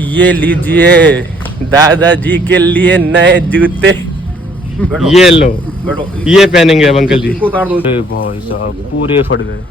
ये लीजिए दादाजी के लिए नए जूते। ये लो, ये पहनेंगे अब अंकल जी। अरे भाई साहब पूरे फट गए।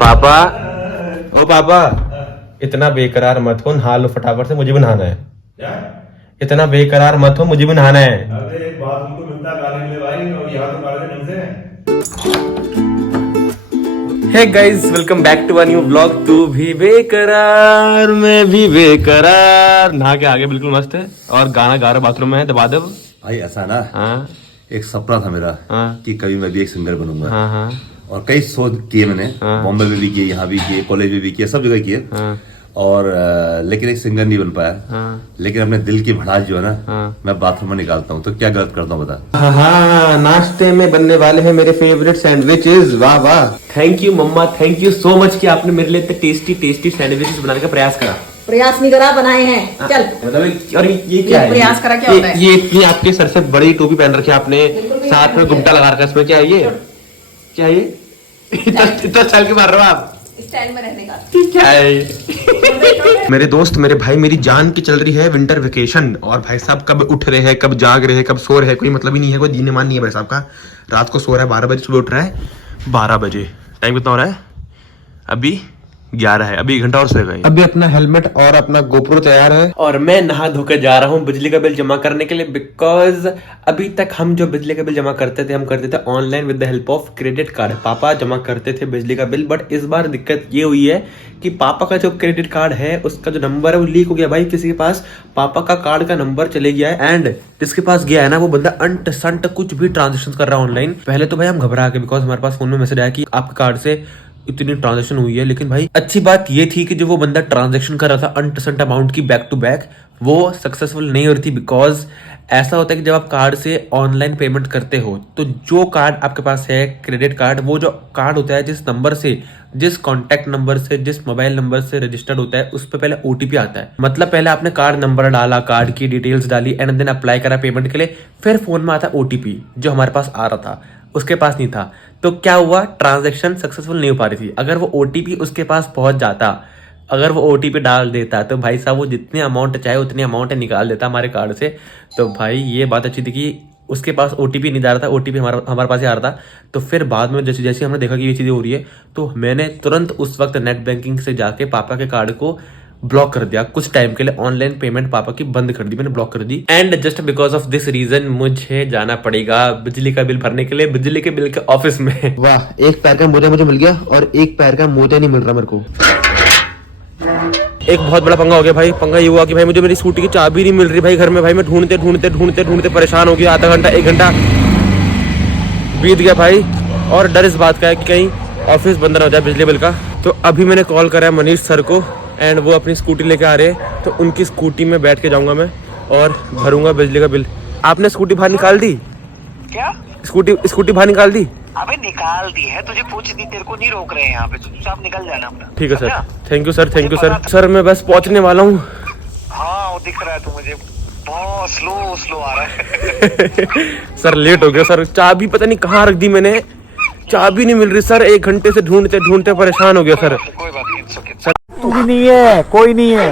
पापा, ओ पापा, इतना बेकरार मत हो, नहा लो फटाफट से, मुझे भी नहाना है। क्या? इतना बेकरार मत हो, मुझे भी नहाना है। अरे बाथरूम तो मिलता है गाने के लिए भाई, और यहाँ तो गाने ढंग से। Hey guys, welcome back to a new vlog. तू भी बेकरार, मैं भी बेकरार। नहा के आगे बिल्कुल मस्त है और गाना गा रहा बाथरूम में है दबादब। भाई ऐसा ना, हाँ एक सपना था मेरा कि कभी मैं भी एक सिंगर बनूंगा। हाँ हाँ और कई शो किए मैंने, बॉम्बे में भी किए, यहाँ भी किए, कॉलेज में भी किए, सब जगह किए। और लेकिन एक सिंगर नहीं बन पाया। लेकिन अपने दिल की भड़ास जो है ना, मैं बाथरूम में निकालता हूँ। तो क्या गलत करता हूँ बता। हाँ, नाश्ते में बनने वाले हैं मेरे फेवरेट सैंडविचेस। वाह वाह, थैंक यू मम्मा, थैंक यू सो मच कि आपने मेरे लिए इतने टेस्टी टेस्टी सैंडविचेस बनाने का प्रयास करा। प्रयास नहीं करा, बनाए हैं। चल मतलब, और ये क्या है? प्रयास करा क्या होता है? ये इतनी आपके सर से बड़ी टोपी पहन रखी है आपने, साथ में घुमटा लगा रखा है। इसमें क्या है ये? क्या है ये? इतना स्टाइल के मार रहे हो आप? स्टाइल में रहने का क्या है ये? मेरे दोस्त, मेरे भाई, मेरी जान की चल रही है विंटर वेकेशन। और भाई साहब कब उठ रहे हैं, कब जाग रहे हैं, कब सो रहे हैं, कोई मतलब ही नहीं है, कोई दीन मान नहीं है भाई साहब का। रात को सो रहा है 12 बजे, सुबह उठ रहा है 12 बजे। टाइम कितना हो रहा है? अभी 11 है, अभी 1 घंटा और सोएगा। अभी अपना हेलमेट और अपना गोप्रो तैयार है और मैं नहा धोकर जा रहा हूँ बिजली का बिल जमा करने के लिए। बिकॉज अभी तक हम जो बिजली का बिल जमा करते थे, हम करते थे online with the help of credit card. पापा जमा करते थे बिजली का बिल, बट इस बार दिक्कत ये हुई है कि पापा का जो क्रेडिट कार्ड है उसका जो नंबर है वो लीक हो गया। भाई किसी के पास पापा का कार्ड का नंबर चले गया है, एंड जिसके पास गया है ना वो बंदा अंट संट कुछ भी ट्रांजेक्शन कर रहा है ऑनलाइन। पहले तो भाई हम घबरा गए, बिकॉज हमारे पास फोन में मैसेज आया कि आपके कार्ड से इतनी ट्रांजैक्शन हुई है। लेकिन भाई अच्छी बात ये थी कि जो वो बंदा ट्रांजैक्शन कर रहा था अनटसेंट अमाउंट की बैक टू बैक, वो सक्सेसफुल नहीं हो रही थी। बिकॉज ऐसा होता है कि जब आप कार्ड से ऑनलाइन पेमेंट करते हो तो जो कार्ड आपके पास है क्रेडिट कार्ड, वो जो कार्ड होता है जिस नंबर से, जिस कॉन्टैक्ट नंबर से, जिस मोबाइल नंबर से रजिस्टर्ड होता है, उस पर पहले ओटीपी आता है। मतलब पहले आपने कार्ड नंबर डाला, कार्ड की डिटेल्स डाली, एंड देन अप्लाई करा पेमेंट के लिए, फिर फोन में आता ओटीपी जो हमारे पास आ रहा था, उसके पास नहीं था। तो क्या हुआ, ट्रांजैक्शन सक्सेसफुल नहीं हो पा रही थी। अगर वो ओटीपी उसके पास पहुंच जाता, अगर वो ओटीपी डाल देता, तो भाई साहब वो जितनी अमाउंट चाहे उतनी अमाउंट निकाल देता हमारे कार्ड से। तो भाई ये बात अच्छी थी कि उसके पास ओटीपी नहीं जा रहा था, ओटीपी हमारे पास ही आ रहा था। तो फिर बाद में जैसे जैसे हमने देखा कि ये चीज़ें हो रही है, तो मैंने तुरंत उस वक्त नेट बैंकिंग से जाके पापा के कार्ड को ब्लॉक कर दिया। कुछ टाइम के लिए ऑनलाइन पेमेंट पापा की बंद कर दी, मैंने ब्लॉक कर दी। And just because of this reason मुझे जाना पड़ेगा बिजली का बिल भरने के लिए, बिजली के बिल के ऑफिस में। वाह, एक पैर का मोजा मुझे मिल गया और एक पैर का मोजा नहीं मिल रहा मेरे को। एक बहुत बड़ा पंगा हो गया भाई। पंगा ये हुआ कि भाई मुझे मेरी स्कूटी की चाबी नहीं मिल रही भाई घर में। भाई मैं ढूंढते ढूंढते ढूंढते ढूंढते परेशान हो गया। आधा घंटा 1 घंटा बीत गया भाई, और डर इस बात का है कि कहीं ऑफिस बंद ना हो जाए बिजली बिल का। तो अभी मैंने कॉल करा है मनीष सर को, एंड वो अपनी स्कूटी लेके आ रहे हैं। तो उनकी स्कूटी में बैठ के जाऊंगा मैं और भरूंगा बिजली का बिल। आपने स्कूटी बाहर निकाल दी क्या? स्कूटी बाहर निकाल दी? अबे निकाल दी है, तुझे पूछ दी, तेरे को नहीं रोक रहे हैं यहाँ पे, चुपचाप निकल जाना अपना। ठीक है sir, thank you sir, thank you sir. Sir मैं बस पहुंचने वाला हूँ। हाँ वो दिख रहा है तो मुझे, बहुत स्लो आ रहा है। सर लेट हो गया सर, चाबी पता नहीं कहाँ रख दी मैंने, चाबी नहीं मिल रही सर। 1 घंटे से ढूंढते ढूंढते परेशान हो गया सर। कोई बात नहीं, सर तू भी नहीं है, कोई नहीं है।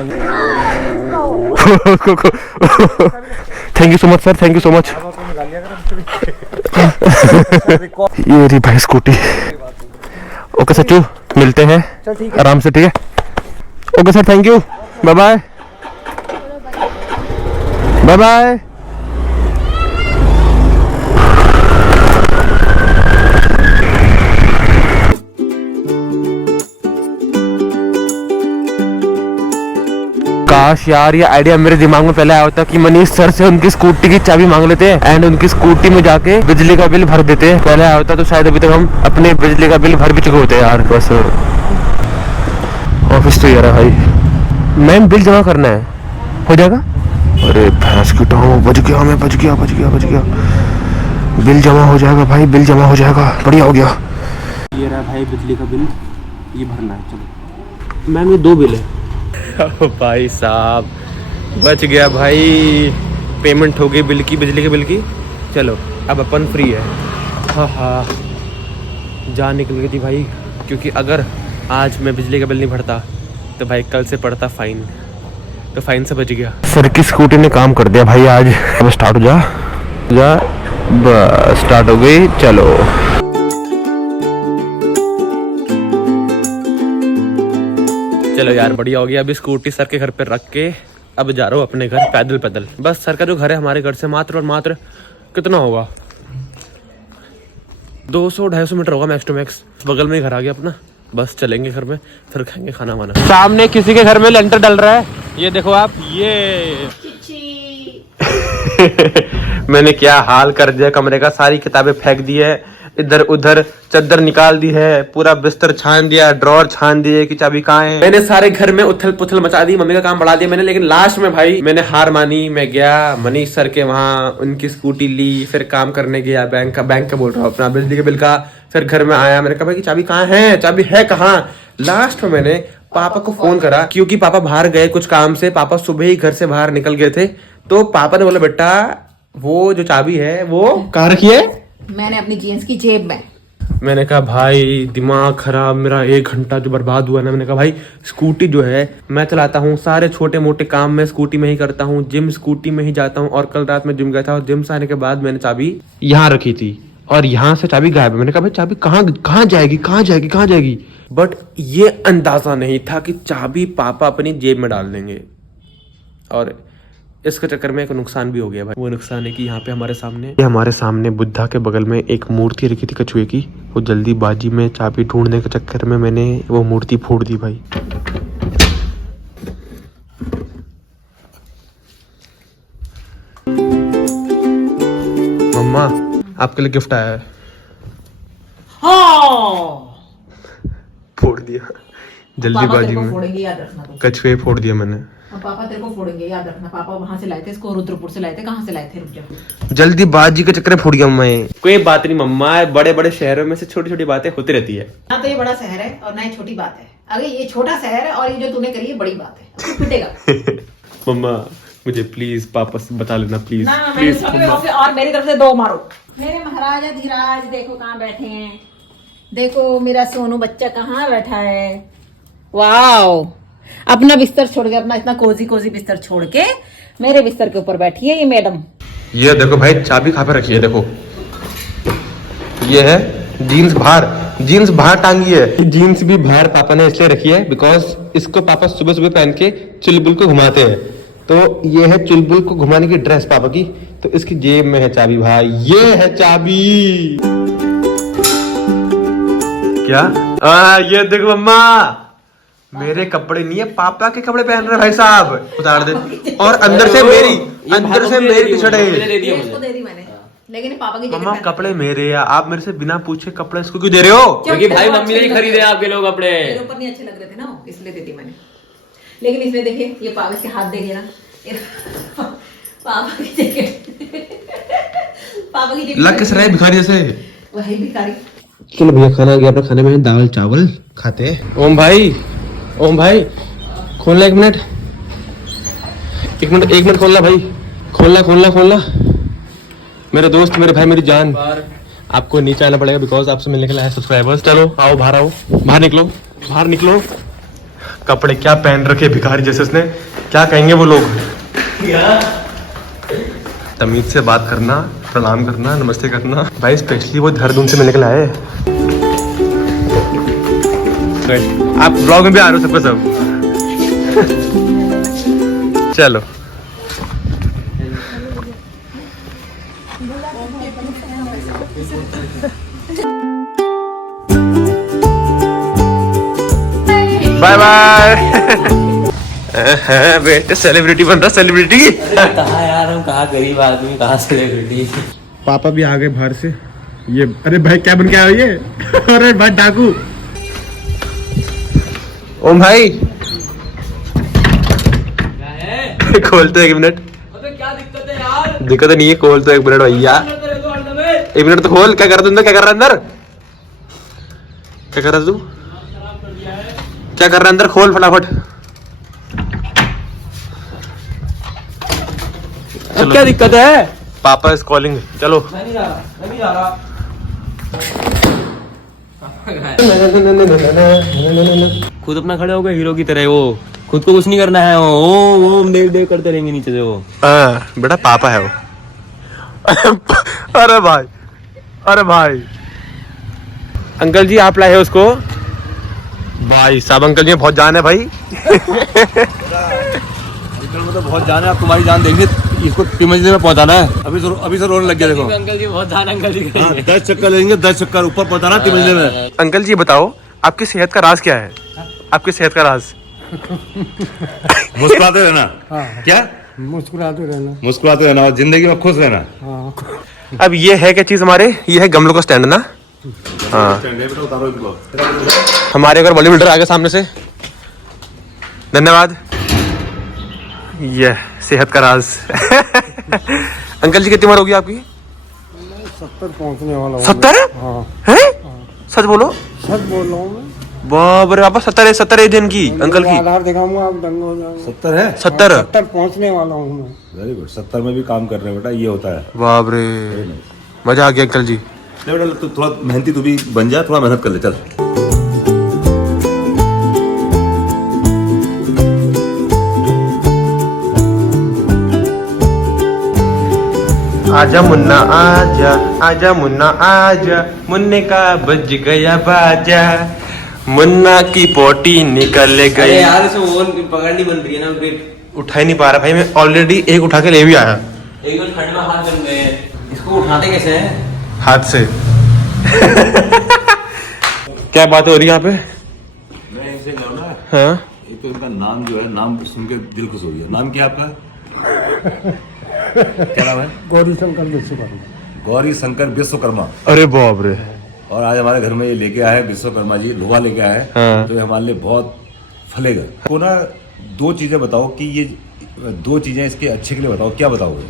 Thank you so much sir, thank you so much. ये रही भाई स्कूटी। ओके सच्चू, मिलते हैं आराम से, ठीक है? Okay sir, thank you, bye bye bye bye. काश यार ये आइडिया मेरे दिमाग में पहले आया होता कि मनीष सर से उनकी स्कूटी की चाबी मांग लेते एंड उनकी स्कूटी में जाके बिजली का बिल भर देते। पहले आया होता तो शायद अभी तक हम अपने बिजली का बिल भर भी चुके होते यार। बस ऑफिस तो यार है भाई, मैम बिल जमा करना है, हो जाएगा। अरे भैंस की टांग, बच गया। बिल जमा हो जाएगा भाई, बिल जमा हो जाएगा, बढ़िया हो गया। ये रहा भाई बिजली का बिल, ये भरना है। चलो मैम ये 2 बिल है। भाई साहब बच गया भाई, पेमेंट हो गई बिल की, बिजली के बिल की। चलो अब अपन फ्री है। हाँ जान निकल गई थी भाई, क्योंकि अगर आज मैं बिजली का बिल नहीं भरता तो भाई कल से पड़ता फाइन, तो फाइन से बच गया। सर की स्कूटी ने काम कर दिया भाई आज। अब स्टार्ट हो जा बस स्टार्ट हो गई। चलो चलो यार बढ़िया हो गया। अभी स्कूटी सर के घर पे रख के अब जा रहा हूँ अपने घर पैदल। बस सर का जो घर है हमारे घर से मात्र और मात्र कितना होगा, 200-250 मीटर होगा मैक्स टू मैक्स। बगल में ही घर आ गया अपना। बस चलेंगे घर में, फिर खाएंगे खाना वाना। सामने किसी के घर में लेंटर डल रहा है, ये देखो आप। ये मैंने क्या हाल कर दिया कमरे का, सारी किताबें फेंक दी है इधर उधर, चादर निकाल दी है, पूरा बिस्तर छान दिया, ड्रॉर छान दिए कि चाबी कहाँ है। मैंने सारे घर में उथल पुथल मचा दी, मम्मी का काम बढ़ा दिया मैंने। लेकिन लास्ट में भाई मैंने हार मानी, मैं गया मनीष सर के वहाँ, उनकी स्कूटी ली, फिर काम करने गया बैंक का बोल रहा हूँ अपना, बिजली के बिल का। फिर घर में आया, मैंने कहा भाई चाबी कहाँ है, चाबी है कहाँ। लास्ट में मैंने पापा को फोन करा, क्योंकि पापा बाहर गए कुछ काम से। पापा सुबह ही घर से बाहर निकल गए थे, तो पापा ने बोला बेटा वो जो चाबी है वो कहाँ रखी है। मैंने अपनी जीन्स की जेब में। मैंने कहा भाई दिमाग खराब, मेरा 1 घंटा जो बर्बाद हुआ ना। मैंने कहा भाई स्कूटी जो है मैं चलाता हूँ, सारे छोटे मोटे काम मैं स्कूटी में ही करता हूँ, जिम स्कूटी में ही जाता हूँ। और कल रात में जिम गया था और जिम से आने के बाद मैंने चाबी यहाँ रखी थी और यहाँ से चाबी गायब है। मैंने कहा भाई चाबी कहाँ जाएगी। बट ये अंदाजा नहीं था कि चाबी पापा अपनी जेब में डाल देंगे। और इसके चक्कर में एक नुकसान भी हो गया भाई। वो नुकसान है कि यहाँ पे हमारे सामने बुद्धा के बगल में एक मूर्ति रखी थी कछुए की। वो जल्दीबाजी में चाबी ढूंढने के चक्कर में मैंने वो मूर्ति फोड़ दी भाई। मम्मा आपके लिए गिफ्ट आया है। फोड़ दिया जल्दीबाजी में, फोड़ेंगे याद रखना तुम। कछुए फोड़ दिया मैंने। पापा तेरे को फोड़ेंगे याद रखना। पापा वहां से लाए थे इसको, रुद्रपुर से लाए थे। कहाँ से लाए थे, रुक जा। जल्दीबाजी के चक्कर में फोड़ गया मैं। कोई बात नहीं मम्मा, बड़े बड़े शहरों में से छोटी छोटी बातें होती रहती है। ना तो ये बड़ा शहर है और ना ही छोटी बात है। अगर ये छोटा शहर है और ये जो तूने करी है बड़ी बात है, पिटेगा। मम्मा मुझे प्लीज पापा से बता लेना प्लीज। ना प्लीज। और मेरी तरफ से 2 मारो। मेरे महाराजा धीराज देखो कहाँ बैठे हैं। देखो मेरा सोनू बच्चा कहाँ बैठा है। वाओ, अपना बिस्तर छोड़ के, अपना इतना कोजी बिस्तर छोड़ के मेरे बिस्तर के ऊपर बैठी है ये मैडम। ये देखो भाई चाबी कहाँ पे रखी है, देखो ये है जीन्स बाहर टांगी है। जीन्स भी बाहर पापा ने इसलिए रखी है बिकॉज इसको पापा सुबह सुबह पहन के चुलबुल को घुमाते हैं। तो ये है चुलबुल को घुमाने की ड्रेस पापा की, तो इसकी जेब में है चाबी भाई। ये है चाबी। क्या ये देखो मम्मा, मेरे कपड़े नहीं है, पापा के कपड़े पहन रहे भाई साहब। उतार दे। और अंदर से मेरी टी शर्ट है। इसको दे दी मैंने, लेकिन पापा की मम्मा कपड़े मेरे या आप मेरे से बिना पूछे कपड़े इसको क्यों दे रहे हो? क्योंकि भाई मम्मी ने खरीदे आपके लोग कपड़े। मेरे ऊपर नहीं अच्छे लग रहे थे ना, इसलिए देती मैंने। लेकिन इसमें देखिए ये पापा के हाथ देखिए ना, पापा की जैकेट। पापा की जैकेट लग किस रहे भिखारी जैसे। वही भिखारी। चलो भैया खाना आ गया, अपने खाने में दाल चावल खाते हैं। ओम भाई खोलना 1 मिनट, 1 मिनट खोलना भाई, खोलना। मेरे दोस्त, मेरे भाई, मेरी जान, आपको नीचे आना पड़ेगा बिकॉज आपसे मिलने के लिए सब्सक्राइबर्स। चलो आओ बाहर निकलो। कपड़े क्या पहन रखे भिखारी जैसे इसने, क्या कहेंगे वो लोग। तमीज से बात करना, प्रणाम करना, नमस्ते करना। भाई स्पेशली वो देहरादून से मिलने के लिए आए। आप ब्लॉग में भी आ रहे हो सबको सब। चलो बाय बाय। बेटे सेलिब्रिटी बन रहा सेलिब्रिटी। कहाँ यार, हम कहाँ गरीब आदमी, कहाँ सेलिब्रिटी। पापा भी आ गए बाहर से। ये अरे भाई क्या बन के आया ये? अरे भाई डाकू। ओम भाई खोलते एक मिनट। क्या दिक्कत है यार? दिक्कत नहीं है, खोल तो एक मिनट भैया। एक मिनट तो खोल। क्या कर रहा तू अंदर? क्या कर रहा अंदर? क्या कर रहा तू? क्या कर रहा अंदर? खोल फटाफट। अब क्या दिक्कत है? पापा इज कॉलिंग। चलो। मैं नहीं जा रहा, मैं नहीं जा रहा। खुद अपना खड़े हो गए हीरो की तरह। वो खुद को कुछ नहीं करना है। वो देव देव करते रहेंगे नीचे से। वो बेटा पापा है वो। अरे भाई, अरे भाई। अंकल जी आप लाए हो उसको? भाई साहब अंकल जी बहुत जान है भाई। अंकल में तो बहुत जान है। आप तुम्हारी जान देंगे, इसको 3 मंजिल में पहुंचाना है। अभी से रोने लग गया। देखो अंकल जी बहुत जान, अंकल जी 10 चक्कर लेंगे, 10 चक्कर ऊपर पहुंचाना 3 मंजिल में। अंकल जी बताओ आपकी सेहत का राज क्या है? आपकी सेहत का राज? मुस्कुराते रहना। क्या? मुस्कुराते रहना। मुस्कुराते रहना और जिंदगी में खुश रहना। अब ये है क्या चीज हमारे? ये है गमलों का स्टैंड ना? हाँ। हमारे अगर बॉडी बिल्डर आ गए सामने से। धन्यवाद। ये सेहत का राज। अंकल जी कितनी उम्र होगी आपकी? 70 पहुंचने वाला हूँ। 70? हाँ। है? सच बोलो। सच बोल रहा हूँ मैं। बाप रे पापा 70 एज इनकी अंकल की। आधार दिखाऊंगा आप दंग हो जाओगे। 70 है? 70? 70 पहुंचने वाला हूँ मैं। Very good. 70 में भी काम कर रहे हो बेटा, ये होता है। बाप रे मजा आ गया अंकल जी। बेटा तू थोड़ा मेहनती तू भी बन जा, थोड़ा मेहनत कर ले चल। आजा मुन्ना आजा, आजा मुन्ना आजा, मुन्ने का बज गया बाजा, मुन्ना की पोटी निकल अरे गई। यार इसमें वो पकड़नी बन रही है ना ग्रिप। उठा ही नहीं पा रहा भाई, मैं ऑलरेडी एक उठा के ले भी आया एक बार ठंड में हाथ बन गए। इसको उठाते कैसे हैं? हाथ से। क्या बात हो रही है यहाँ पे? मैं इनसे जाऊँ ना। हाँ एक तो इनका नाम जो है, नाम सुन के दिल खुश हो गया। नाम क्या है आपका? क्या नाम है? गौरी शंकर विश्वकर्मा। गौरी शंकर विश्वकर्मा। अरे बाप रे। और आज हमारे घर में ये लेके आए विश्वकर्मा जी, लोहा लेके आए। हाँ। तो ये हमारे लिए बहुत फलेगा। तो ना 2 चीजें बताओ कि ये 2 चीजें इसके अच्छे के लिए बताओ, क्या बताओगे?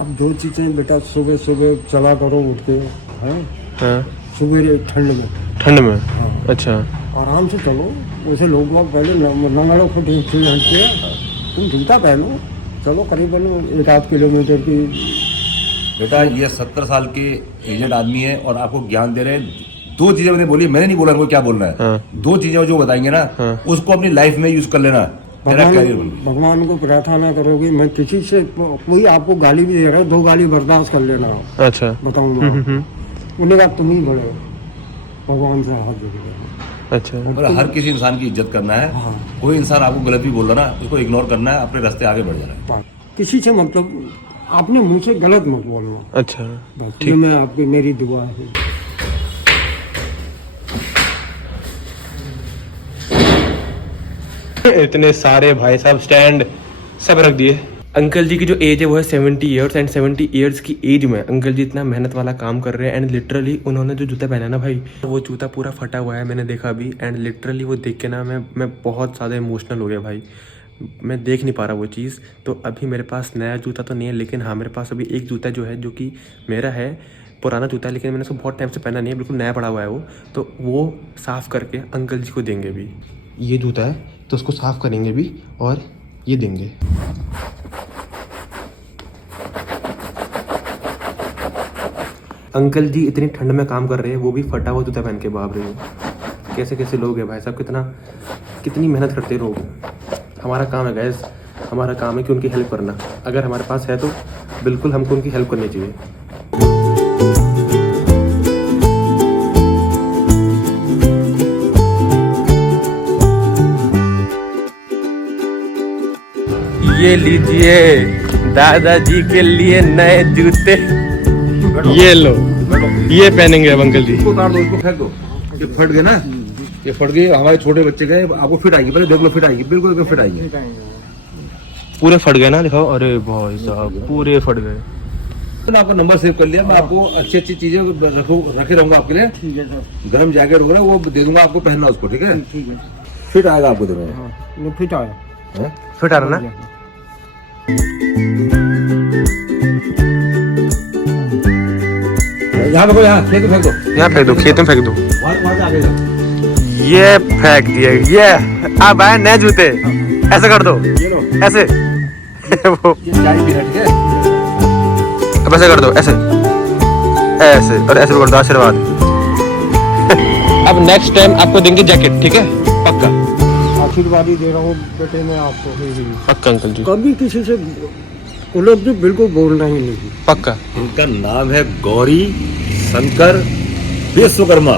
अब 2 चीजें बेटा, सुबह सुबह चला करो उठ के। हैं? हाँ सुबह ठंड में। ठंड में? अच्छा। आराम से चलो। वैसे लोग पहले नंगड़ों को हटते, तुम जूता पहनो, चलो करीबन 1-8 किलोमीटर की। बेटा ये 70 साल के एजेड आदमी है और आपको ज्ञान दे रहे हैं। 2 चीजें मैंने बोली, मैंने नहीं बोला इनको क्या बोलना है। हाँ। 2 चीजें जो बताएंगे ना, उसको अपनी लाइफ में यूज कर लेना। तेरा कैरियर बन गया। भगवान को प्रार्थना करोगे। मैं किसी से कोई आपको गाली भी दे रहा है, 2 गाली बर्दाश्त कर लेना। अच्छा। बताऊंगा उन्हें कहा तुम ही बड़े हो, भगवान से हाथ जोड़। अच्छा। और हर किसी इंसान की इज्जत करना है। कोई इंसान आपको गलत भी बोल रहा ना, उसको इग्नोर करना है, अपने रास्ते आगे बढ़ जाना है। किसी से मतलब आपने मुंह से गलत मत बोलना। अच्छा बस ये मैं आपकी मेरी दुआ है। इतने सारे भाई साहब स्टैंड सब रख दिए। अंकल जी की जो एज है वो है 70 ईयर्स एंड 70 ईयर्स की एज में अंकल जी इतना मेहनत वाला काम कर रहे हैं। एंड लिटरली उन्होंने जो जूता पहना ना भाई, वो जूता पूरा फटा हुआ है, मैंने देखा अभी। एंड लिटरली वो देख के ना मैं बहुत ज़्यादा इमोशनल हो गया भाई। मैं देख नहीं पा रहा वो चीज़। तो अभी मेरे पास नया जूता तो नहीं है, लेकिन हाँ मेरे पास अभी एक जूता जो है, जो कि मेरा है, पुराना जूता है, लेकिन मैंने उसको बहुत टाइम से पहना नहीं है, बिल्कुल नया पड़ा हुआ है वो। तो वो साफ़ करके अंकल जी को देंगे भी। ये जूता है तो उसको साफ़ करेंगे भी और ये देंगे। अंकल जी इतनी ठंड में काम कर रहे हैं, वो भी फटा हुआ जूता पहन के। बाप रे कैसे कैसे लोग हैं भाई साहब, कितनी मेहनत करते हैं लोग। हमारा काम है गैस, हमारा काम है कि उनकी हेल्प करना। अगर हमारे पास है तो बिल्कुल हमको उनकी हेल्प करनी चाहिए। ये लीजिए दादाजी के लिए नए जूते। ये लो, ये पहनेंगे अब अंकल जी। इसको उतार दो, इसको फेंक दो। ये फट गए ना, ये फट गई, हमारे छोटे बच्चे गए, आपको फिट आएगी, पहले देख लो, फिट आएगी, बिल्कुल एकदम फिट आएगी। पूरे फट गए ना, दिखाओ। अरे भाई साहब पूरे फट गए। तो मैं आपका नंबर सेव कर लिया, मैं आपको अच्छी अच्छी चीजें रखे रहूंगा आपके लिए। ठीक है सर। गर्म जैकेट होगा वो दे दूंगा आपको, पहनना उसको, ठीक है? ठीक है। फिट आएगा आपको दिन में। हाँ, फिट आया। फिट आ रहा ना? यहाँ पे यहाँ फेंक दो, यहाँ फेंक दो, खेत में फेंक दो। वहाँ आगे जाओ। ये फेंक दिया, ये अब आए नए जूते, ऐसे कर दो, ये लो, ऐसे वो ये चाय भी है, ठीक है? अब ऐसे कर दो, ऐसे ऐसे और ऐसे भी कर दो, आशीर्वाद। अब नेक्स्ट टाइम आपको देंगे जैकेट, ठीक है? पक्का आशीर्वाद ही दे रहा हूँ बेटे मैं आपको। पक्का अंकल जी, कभी किसी से उलट भी बिल्कुल बोलना ही नहीं। पक्का। इनका नाम है गौरी शंकर विश्वकर्मा।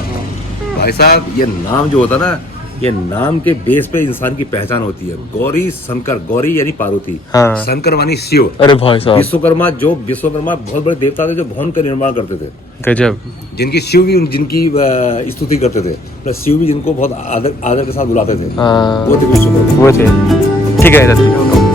भाई साहब ये नाम जो होता है ना, ये नाम के बेस पे इंसान की पहचान होती है। गौरी शंकर, गौरी यानी पार्वती, हाँ। शंकर मानी शिव, अरे भाई साहब विश्वकर्मा बहुत बड़े देवता थे जो भवन का निर्माण करते थे, गजब। जिनकी शिव भी जिनकी स्तुति करते थे, प्लस शिव भी जिनको बहुत आदर के साथ बुलाते थे, हाँ। वो थे विश्वकर्मा। वो थे, ठीक है।